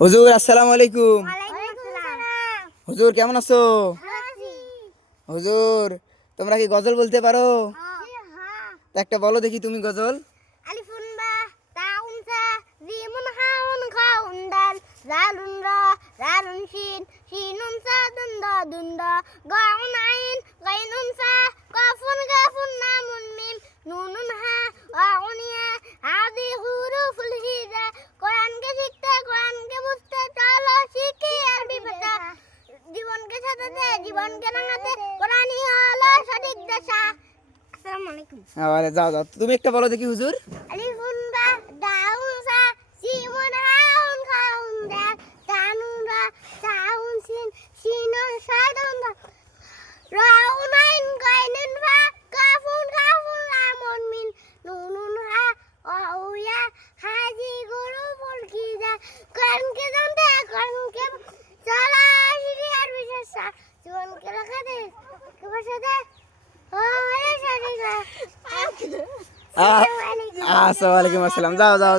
হুজুর আসসালামু আলাইকুম। ওয়ালাইকুম আসসালাম। হুজুর কেমন আছো? ভালো আছি। হুজুর তোমরা কি গজল বলতে পারো? হ্যাঁ। তা একটা বলো দেখি তুমি গজল। আলিফুন বা তাউন সা জিমুন হাউন খাউন দাল জালুন রা জালুন শিন শিনুন সাদুন দাদুন দা গাউন আইন গাইনুন সা কাফুন গাফুন নামুন মিম নুনুন হা আউন ইয়া আদি হুরুফুল হিজা। কোরআনকে শিখতে কোরআনকে বুঝতে চলো শিখি আরবি ভাষা। জীবনকে সাজাতে জীবনকে রাঙাতে কোরআনই হলো সঠিক দিশা। আসসালামু আলাইকুম। যাও যাও তুমি একটা বলো দেখি হুজুর। Alifun ba daun sa simun haun kaun dal tanun ra saun sin sinun sadun da raun ain kainin fa kafun lamun min nunun ha auya haji guru fulkiza kan ke jante kan ke chala shiri ar bishasa জীবন কে রাখা দে কে বসে দে ও আরে শাড়ি গা আসসালামু আলাইকুম আসসালাম, যাও যাও।